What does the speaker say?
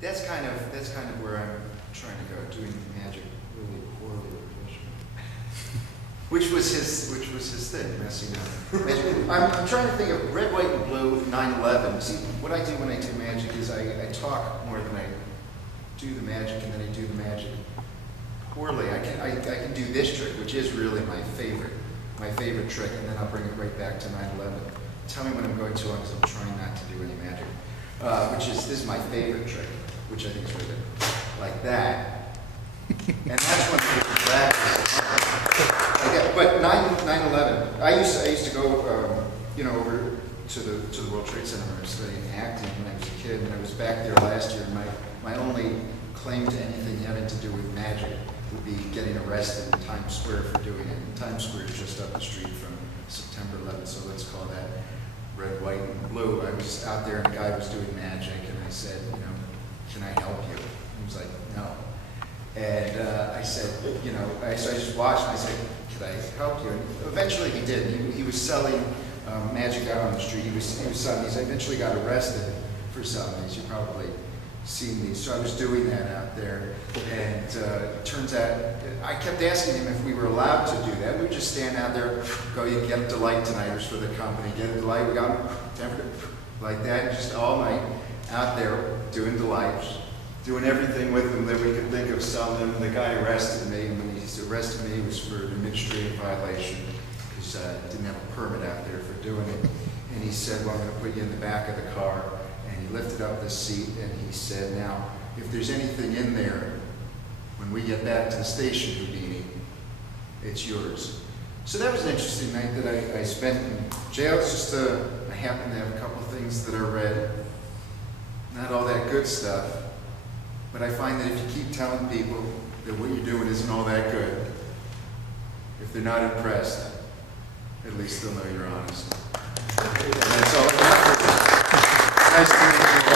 that's kind of where I'm trying to go, doing magic really poorly with Krishna. Which was his thing, messing up. Magic. I'm trying to think of red, white, and blue, 9/11. See, what I do when I do magic is I talk more than I do the magic, and then I do the magic poorly. I can do this trick, which is really my favorite trick, and then I'll bring it right back to 9/11. Tell me when I'm going too long, because I'm trying not to do any magic. This is my favorite trick, which I think is really good. Like that. And that's when people practice. But 9/11, I used to go, over to the World Trade Center when I was studying acting when I was a kid, and I was back there last year, and my only claim to anything having to do with magic would be getting arrested in Times Square for doing it. And Times Square is just up the street from September 11th, so let's call that red, white, and blue. I was out there, and a guy was doing magic, and I said, can I help you? He was like, no. And I said, so I just watched, and I said, could I help you? And eventually he did. He was selling magic out on the street. He was selling these. I eventually got arrested for selling these. You've probably seen these. So I was doing that out there. And it turns out, I kept asking him if we were allowed to do that. We would just stand out there, go, you get a delight tonight for the company. Get a delight. We got like that, just all night out there doing delights. Doing everything with them that we could think of selling them. And the guy arrested me. And when he arrested me, it was for an administrative violation because I didn't have a permit out there for doing it. And he said, well, I'm going to put you in the back of the car. And he lifted up the seat and he said, now, if there's anything in there, when we get back to the station, Houdini, it's yours. So that was an interesting night that I spent in jail. It's just I happened to have a couple of things that I read. Not all that good stuff. But I find that if you keep telling people that what you're doing isn't all that good, if they're not impressed, at least they'll know you're honest. And that's all I got for you. Nice to meet you all.